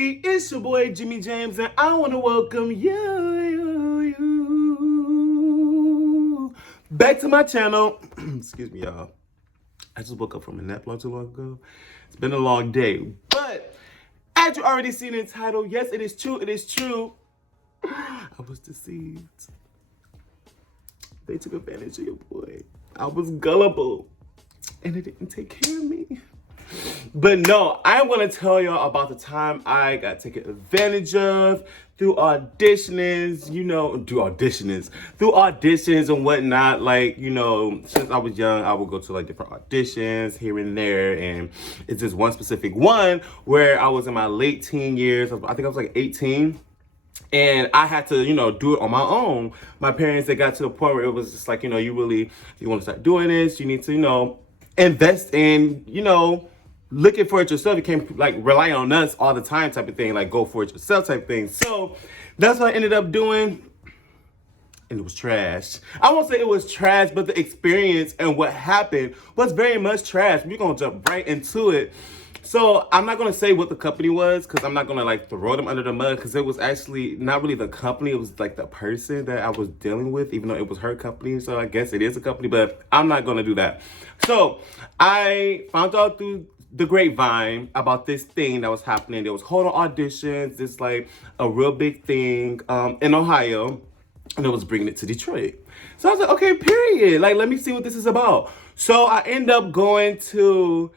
goody? It's your boy Jimmy James, and I want to welcome you back to my channel. Excuse me, y'all. I just woke up from a nap not too long ago. It's been a long day, but as you already seen in the title, yes, it is true. It is true. I was deceived. They took advantage of your boy. I was gullible, and they didn't take care of me. But no, I want to tell y'all about the time I got taken advantage of through auditions, through auditions and whatnot. Like, since I was young, I would go to like different auditions here and there. And it's just one specific one where I was in my late teen years. I think I was like 18. And I had to, do it on my own. My parents, they got to the point where it was just like, you want to start doing this, you need to, invest in, looking for it yourself. You can't like rely on us all the time type of thing, like go for it yourself type thing. So that's what I ended up doing. And it was trash. I won't say it was trash, but the experience and what happened was very much trash. We're going to jump right into it. So I'm not going to say what the company was, because I'm not going to like throw them under the mud, because it was actually not really the company. It was like the person that I was dealing with, even though it was her company. So I guess it is a company, but I'm not going to do that. So I found out through the grapevine about this thing that was happening. There was holding auditions. It's like a real big thing in Ohio, and it was bringing it to Detroit. So I was like, okay, period. Like, let me see what this is about. So I end up going to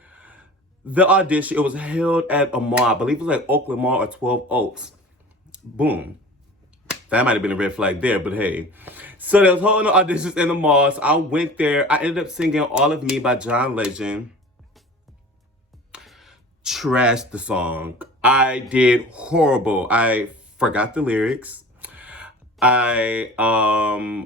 the audition. It was held at a mall. I believe it was like Oakland Mall or 12 Oaks. Boom. That might have been a red flag there, but hey. So they was holding the auditions in the mall. So I went there. I ended up singing All of Me by John Legend. Trashed the song. I did horrible. I forgot the lyrics. I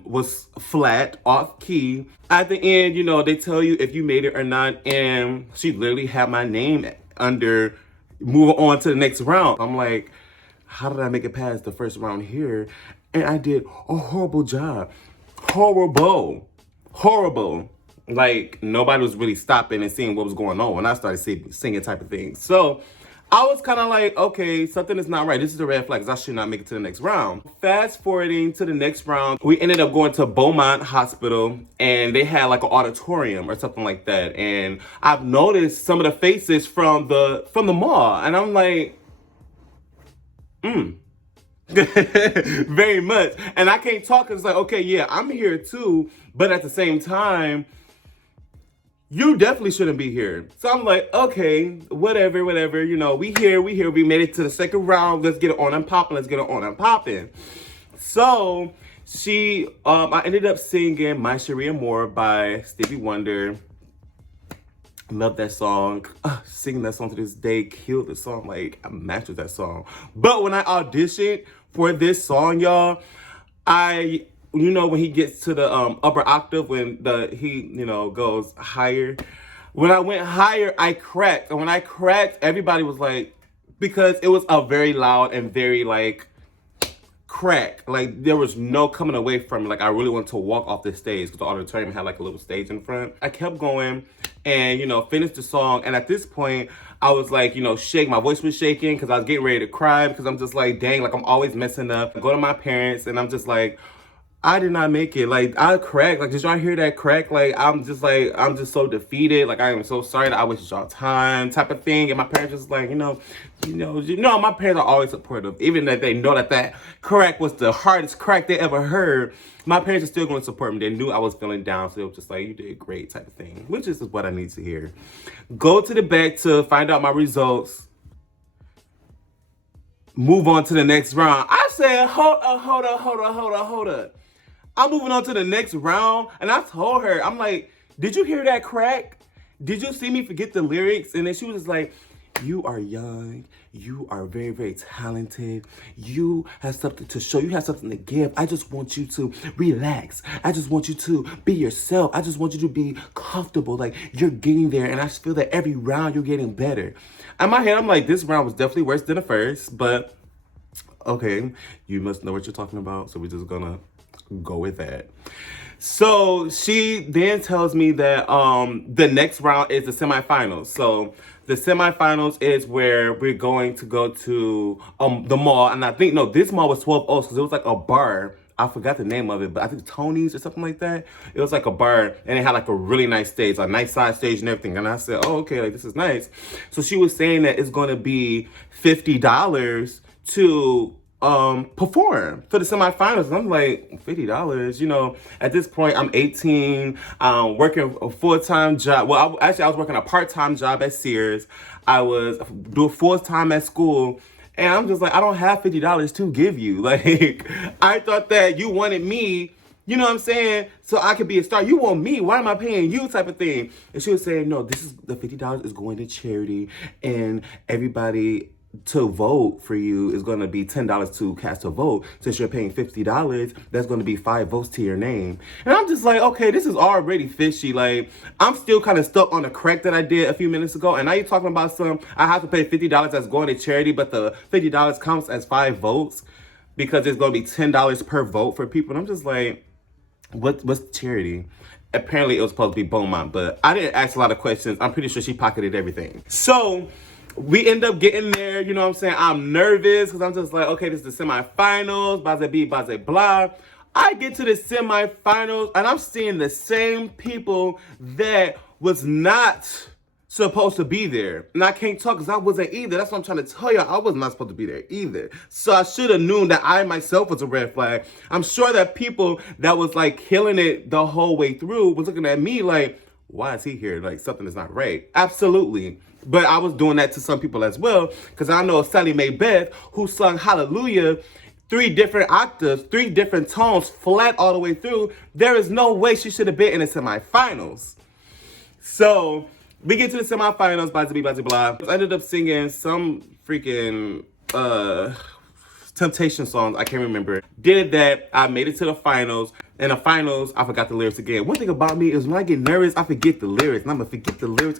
was flat, off key. At the end, they tell you if you made it or not, and she literally had my name under moving on to the next round. I'm like, how did I make it past the first round here? And I did a horrible job. Horrible. Like, nobody was really stopping and seeing what was going on when I started singing type of thing. So I was kind of like, okay, something is not right. This is a red flag, because I should not make it to the next round. Fast forwarding to the next round, we ended up going to Beaumont Hospital, and they had like an auditorium or something like that. And I've noticed some of the faces from the mall, and I'm like, very much. And I can't talk, because it's like, okay, yeah, I'm here too, but at the same time, you definitely shouldn't be here. So I'm like, okay, whatever. We here. We made it to the second round. Let's get it on and popping. So I ended up singing My Sharia Moore by Stevie Wonder. Love that song. Singing that song to this day, killed the song. Like, I mastered that song. But when I auditioned for this song, y'all, when he gets to the upper octave, when he goes higher. When I went higher, I cracked. And when I cracked, everybody was like, because it was a very loud and very like crack. Like, there was no coming away from it. Like, I really wanted to walk off the stage, because the auditorium had like a little stage in front. I kept going and, finished the song. And at this point, I was like, shake. My voice was shaking because I was getting ready to cry, because I'm just like, dang, like I'm always messing up. I go to my parents and I'm just like, I did not make it. Like, I cracked. Like, did y'all hear that crack? Like, I'm just so defeated. Like, I am so sorry that I wasted y'all time type of thing. And my parents just like, my parents are always supportive. Even that they know that crack was the hardest crack they ever heard, my parents are still going to support me. They knew I was feeling down. So they were just like, you did great type of thing, which is what I need to hear. Go to the back to find out my results. Move on to the next round. I said, hold up. I'm moving on to the next round, and I told her, I'm like, did you hear that crack? Did you see me forget the lyrics? And then she was just like, you are young. You are very, very talented. You have something to show. You have something to give. I just want you to relax. I just want you to be yourself. I just want you to be comfortable. Like, you're getting there, and I just feel that every round you're getting better. In my head, I'm like, this round was definitely worse than the first, but okay, you must know what you're talking about, so we're just gonna go with that. So she then tells me that the next round is the semifinals. So The semifinals is where we're going to go to the mall. And I think, no, this mall was 12 Oaks because it was like a bar. I forgot the name of it, but I think Tony's or something like that. It was like a bar, and it had like a really nice stage, a nice size stage and everything. And I said, oh, okay, like this is nice. So she was saying that it's going to be $50 to perform for the semifinals. And I'm like, $50, you know, at this point I'm 18, working a full-time job. Well, I was working a part-time job at Sears. I was doing full-time at school. And I'm just like, I don't have $50 to give you. Like, I thought that you wanted me, you know what I'm saying? So I could be a star. You want me, why am I paying you type of thing? And she was saying, no, this is, the $50 is going to charity, and everybody to vote for you is going to be $10 to cast a vote. Since you're paying $50, that's going to be 5 votes to your name. And I'm just like, okay, this is already fishy. Like, I'm still kind of stuck on the crack that I did a few minutes ago. And now you're talking about I have to pay $50 that's going to charity, but the $50 counts as 5 votes because it's going to be $10 per vote for people. And I'm just like, what's charity? Apparently it was supposed to be Beaumont, but I didn't ask a lot of questions. I'm pretty sure she pocketed everything. So we end up getting there, you know what I'm saying? I'm nervous because I'm just like, okay, this is the semifinals, blah, blah. I get to the semifinals and I'm seeing the same people that was not supposed to be there. And I can't talk because I wasn't either. That's what I'm trying to tell you. I was not supposed to be there either. So I should have known that I myself was a red flag. I'm sure that people that was like killing it the whole way through was looking at me like, why is he here? Like, something is not right. Absolutely. But I was doing that to some people as well, because I know Sally Mae Beth, who sung Hallelujah 3 different octaves, 3 different tones, flat all the way through. There is no way she should have been in the semifinals. So we get to the semifinals, blah. I ended up singing some freaking Temptation songs, I can't remember. Did that, I made it to the finals. In the finals, I forgot the lyrics again. One thing about me is when I get nervous, I forget the lyrics. And I'm gonna forget the lyrics,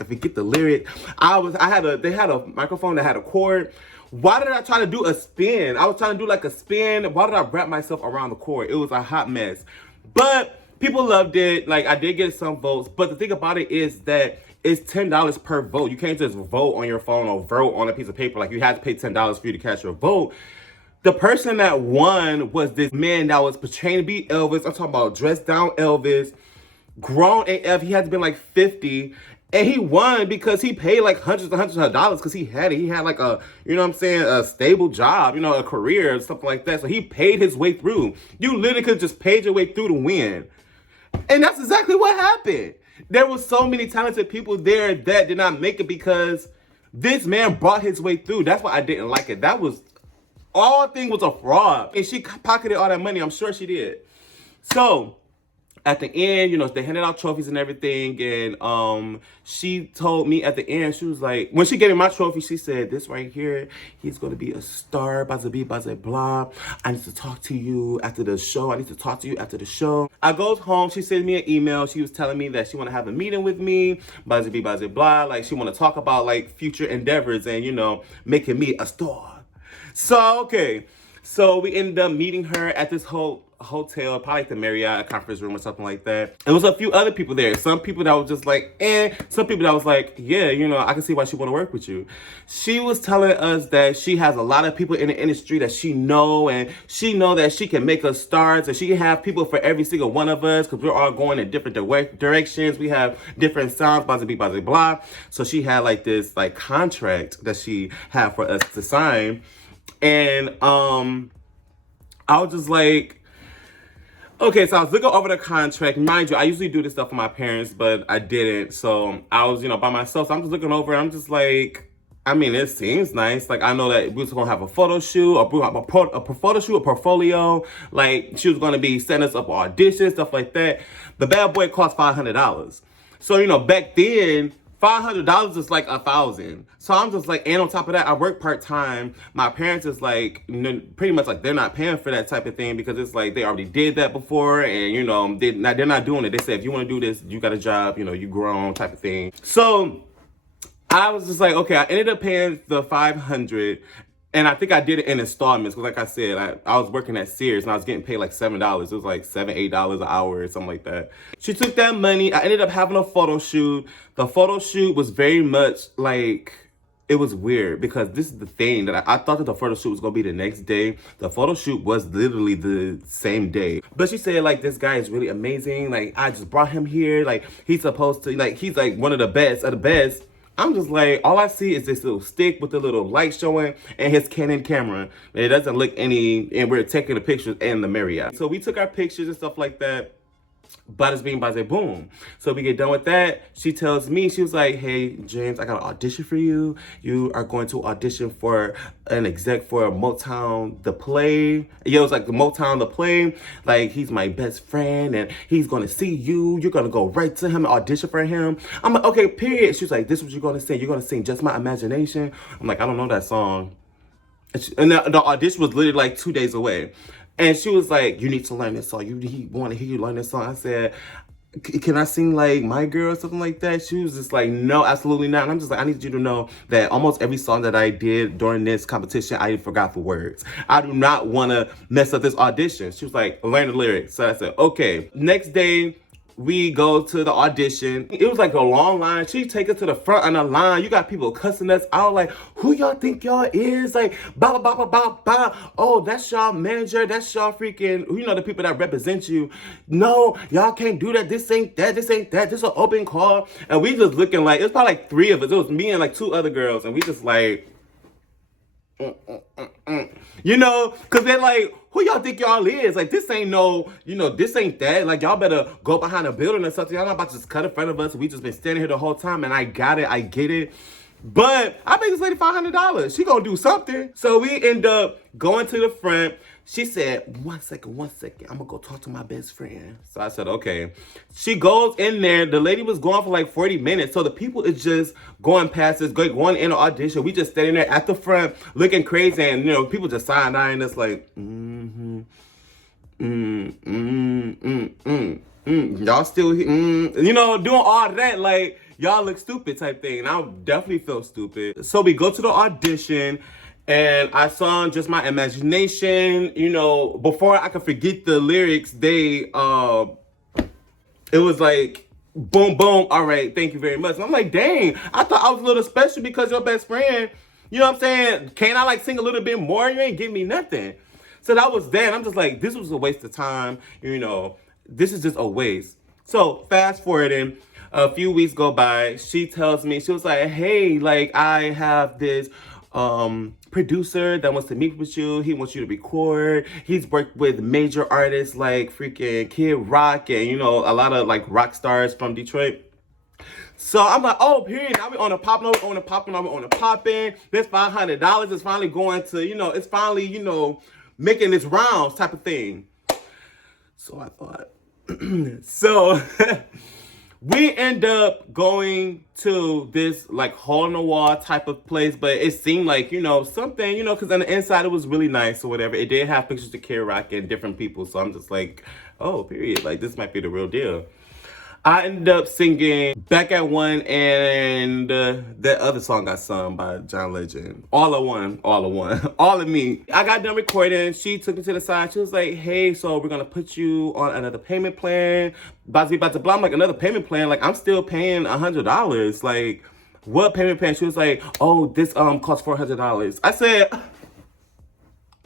they had a microphone that had a cord. Why did I try to do a spin? I was trying to do like a spin. Why did I wrap myself around the cord? It was a hot mess. But people loved it. Like, I did get some votes. But the thing about it is that it's $10 per vote. You can't just vote on your phone or vote on a piece of paper. Like, you have to pay $10 for you to cast your vote. The person that won was this man that was portraying to be Elvis. I'm talking about dressed down Elvis, grown AF. He had to be like 50. And he won because he paid like hundreds of dollars because he had it. He had like a, you know what I'm saying, a stable job, you know, a career and stuff like that. So he paid his way through. You literally could just pay your way through to win. And that's exactly what happened. There were so many talented people there that did not make it because this man brought his way through. That's why I didn't like it. That was, all thing was a fraud. And she pocketed all that money. I'm sure she did. So at the end, you know, they handed out trophies and everything. And she told me at the end, she was like, when she gave me my trophy, she said, this right here, he's going to be a star, blah. I need to talk to you after the show. I goes home. She sent me an email. She was telling me that she want to have a meeting with me, blah. Like, she want to talk about like future endeavors and, you know, making me a star. So, okay. So we ended up meeting her at this hotel, probably like the Marriott conference room or something like that. There was a few other people there. Some people that was just like, some people that was like, yeah, you know, I can see why she want to work with you. She was telling us that she has a lot of people in the industry that she know, and she know that she can make us stars, and she can have people for every single one of us because we're all going in different directions. We have different sounds, blah. So she had like this like contract that she had for us to sign. And I was just like, okay, so I was looking over the contract. Mind you, I usually do this stuff for my parents, but I didn't. So I was, you know, by myself. So I'm just looking over and I'm just like, I mean, it seems nice. Like, I know that we was going to have a photo shoot, a photo shoot, a portfolio. Like, she was going to be setting us up auditions, stuff like that. The bad boy cost $500. So, you know, back then, $500 is like $1,000. So I'm just like, and on top of that, I work part-time. My parents is like, pretty much like, they're not paying for that type of thing because it's like, they already did that before. And, you know, they're not doing it. They said, if you want to do this, you got a job, you know, you grown type of thing. So I was just like, okay, I ended up paying the $500. And I think I did it in installments because, like I said, I was working at Sears and I was getting paid like $7. It was like $8 an hour or something like that. She took that money. I ended up having a photo shoot. The photo shoot was very much like, it was weird because this is the thing that I thought that the photo shoot was gonna be the next day. The photo shoot was literally the same day. But she said, like, this guy is really amazing. Like, I just brought him here. Like, he's supposed to, like, he's like one of the best of the best. I'm just like, all I see is this little stick with the little light showing and his Canon camera. It doesn't look any, and we're taking the pictures in the Marriott. So we took our pictures and stuff like that. Bada bing, bada boom. So we get done with that. She tells me, she was like, hey, James, I got an audition for you. You are going to audition for an exec for Motown, the play. Yo, it's like the Motown, the play. Like, he's my best friend and he's going to see you. You're going to go right to him and audition for him. I'm like, okay, period. She was like, this is what you're going to sing. You're going to sing Just My Imagination. I'm like, I don't know that song. And the audition was literally like 2 days away. And she was like, you need to learn this song. He want to hear you learn this song. I said, can I sing like My Girl or something like that? She was just like, no, absolutely not. And I'm just like, I need you to know that almost every song that I did during this competition, I forgot the words. I do not want to mess up this audition. She was like, learn the lyrics. So I said, okay. Next day, we go to the audition. It was like a long line. She take us to the front of the line. You got people cussing us out like, who y'all think y'all is? Like, ba ba ba ba ba. Oh, that's y'all manager. That's y'all freaking, you know, the people that represent you. No, y'all can't do that. This ain't that. This ain't that. This is an open call. And we just looking like, it was probably like 3 of us. It was me and like 2 other girls. And we just like, you know, because they're like, who y'all think y'all is? Like, this ain't no, you know, this ain't that. Like, y'all better go behind a building or something. Y'all not about to just cut in front of us. We just been standing here the whole time, and I got it. I get it. But I paid this lady $500. She gonna do something. So we end up going to the front. She said, one second. I'm gonna go talk to my best friend. So I said, okay. She goes in there. The lady was going for like 40 minutes. So the people is just going past us, going in the audition. We just standing there at the front looking crazy. And, you know, people just side-eyeing us like, y'all still here? You know, doing all that like, y'all look stupid type thing. And I definitely felt stupid. So we go to the audition. And I sung Just My Imagination. You know, before I could forget the lyrics, it was like, boom, boom, all right, thank you very much. And I'm like, dang, I thought I was a little special because your best friend, you know what I'm saying? Can't I like sing a little bit more? You ain't give me nothing. So that was that. And I'm just like, this was a waste of time. You know, this is just a waste. So fast forwarding, a few weeks go by. She tells me, she was like, hey, like I have this producer that wants to meet with you. He wants you to record. He's worked with major artists like freaking Kid Rock and, you know, a lot of like rock stars from Detroit. So I'm like, oh, period. Now we on the popping. This $500 is finally going to, you know, it's finally, you know, making its rounds type of thing. So I thought, so we end up going to this like hole in the wall type of place, but it seemed like, you know, something, you know, because on the inside it was really nice or whatever. It did have pictures of Kid Rock and different people. So I'm just like, oh, period. Like, this might be the real deal. I ended up singing Back at One and that other song I sung by John Legend. All of One, all of me. I got done recording. She took me to the side. She was like, hey, so we're going to put you on another payment plan. About to blah. I'm like, another payment plan? Like, I'm still paying $100. Like, what payment plan? She was like, oh, this costs $400. I said,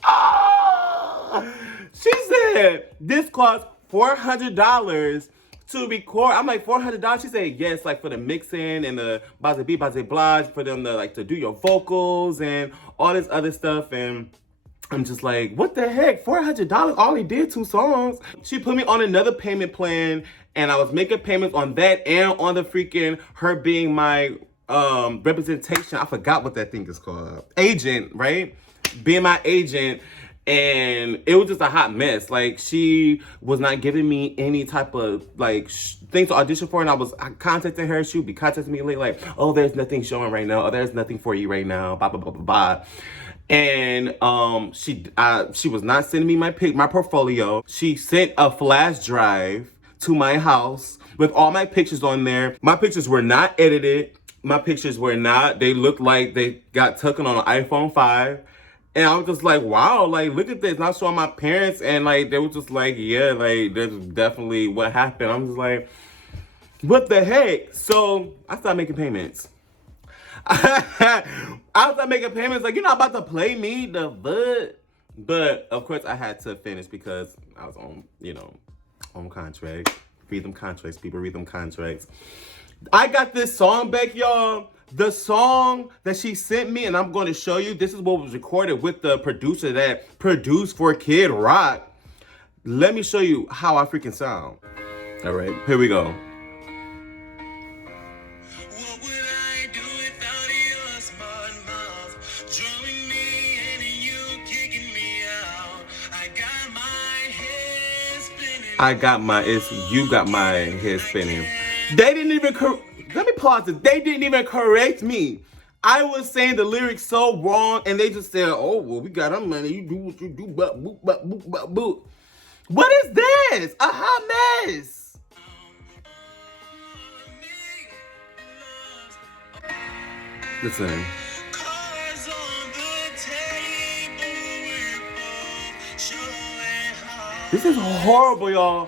ah! She said, this costs $400 to record. I'm like, $400? She said, yes, like for the mixing and the blah, for them to like to do your vocals and all this other stuff. And I'm just like, what the heck? $400? I only did 2 songs. She put me on another payment plan and I was making payments on that and on the freaking her being my representation. I forgot what that thing is called. Agent, right? Being my agent. And it was just a hot mess. Like, she was not giving me any type of like things to audition for. And I contacted her. She would be contacting me like, oh, there's nothing showing right now. Oh, there's nothing for you right now. Blah, blah, blah, blah, blah. And she was not sending me my portfolio. She sent a flash drive to my house with all my pictures on there. My pictures were not edited. My pictures were not, they looked like they got taken on an iPhone 5. And I was just like, wow, like, look at this. And I saw my parents, and like, they were just like, yeah, like, that's definitely what happened. I'm just like, what the heck? So I started making payments. I started making payments, like, you're not about to play me, the bud. But of course, I had to finish because I was on, on contract. Read them contracts, people, read them contracts. I got this song back, y'all. The song that she sent me, and I'm going to show you, this is what was recorded with the producer that produced for Kid Rock. Let me show you how I freaking sound. All right, here we go. What would I do without your smart mouth? Drawing me in and you kicking me out. You got my head spinning. They didn't even, let me pause this. They didn't even correct me. I was saying the lyrics so wrong, and they just said, oh, well, we got our money. You do what you do, but boop, but boop, but boop. What is this? A hot mess. Listen. This is horrible, y'all.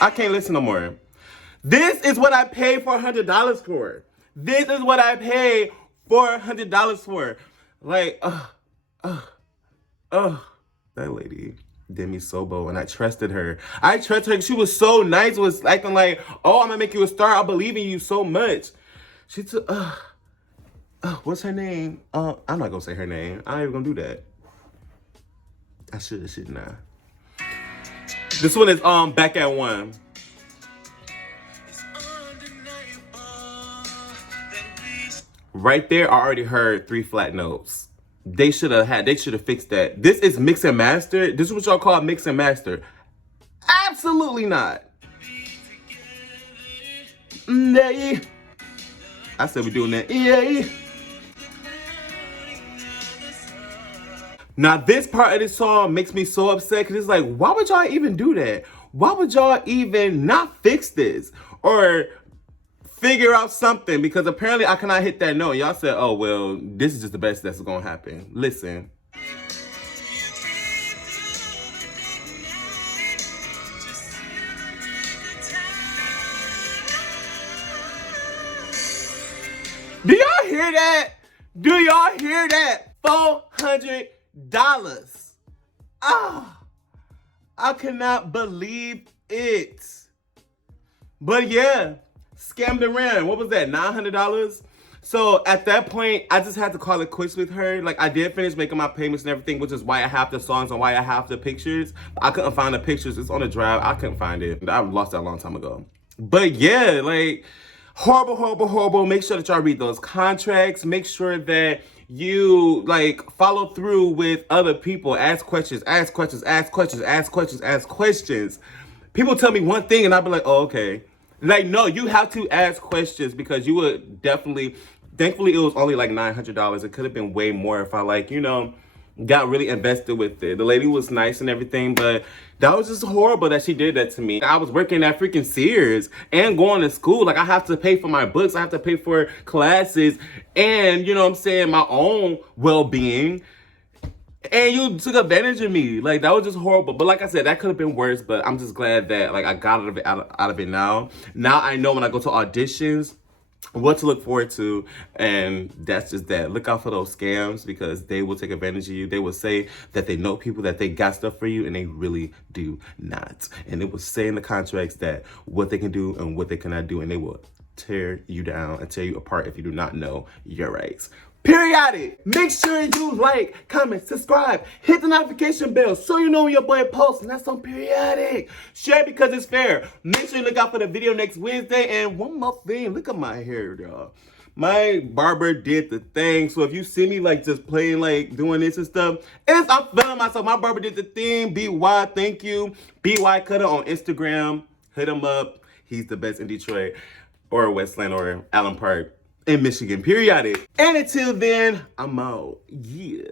I can't listen no more. This is what I paid $400 for. This is what I paid $400 for. Like, that lady did me so bold, and I trusted her. I trusted her. She was so nice. Was acting like, oh, I'm gonna make you a star. I believe in you so much. She took, what's her name? I'm not gonna say her name. I ain't even gonna do that. I shouldn't I? This one is Back at One. Right there, I already heard 3 flat notes. They should have fixed that. This is mix and master. This is what y'all call mix and master. Absolutely not. I said we're doing that. Yeah. Now, this part of the song makes me so upset because it's like, why would y'all even do that? Why would y'all even not fix this? Or figure out something? Because apparently I cannot hit that note. Y'all said, oh, well, this is just the best that's going to happen. Listen. Do y'all hear that? Do y'all hear that? $400. I cannot believe it. But yeah, scammed and ran. What was that, $900? So at that point, I just had to call it quits with her. Like, I did finish making my payments and everything, which is why I have the songs and why I have the pictures. I couldn't find the pictures. It's on the drive. I couldn't find it. I lost that a long time ago. But yeah, like, horrible, horrible, horrible. Make sure that y'all read those contracts. Make sure that you, like, follow through with other people. Ask questions, ask questions, ask questions, ask questions, ask questions. People tell me one thing and I'll be like, oh, okay. Like, no, you have to ask questions because you would definitely, thankfully it was only like $900. It could have been way more if I, like, got really invested with it. The lady was nice and everything, but that was just horrible that she did that to me. I was working at freaking Sears and going to school. Like, I have to pay for my books. I have to pay for classes and, my own well-being. And you took advantage of me. Like, that was just horrible. But like I said, that could have been worse. But I'm just glad that, like, I got out of it now. Now I know when I go to auditions what to look forward to, and that's just that. Look out for those scams because they will take advantage of you. They will say that they know people, that they got stuff for you, and they really do not. And it will say in the contracts that what they can do and what they cannot do, and they will tear you down and tear you apart if you do not know your rights. Periodic. Make sure you like, comment, subscribe, hit the notification bell so you know when your boy posts, and that's on Periodic. Share because it's fair. Make sure you look out for the video next Wednesday. And one more thing, look at my hair, y'all. My barber did the thing. So if you see me like just playing, like doing this and stuff, I'm feeling myself. My barber did the thing. BY, thank you. BY Cutter on Instagram. Hit him up. He's the best in Detroit or Westland or Allen Park. In Michigan, Periodic. And until then, I'm out. Yeah.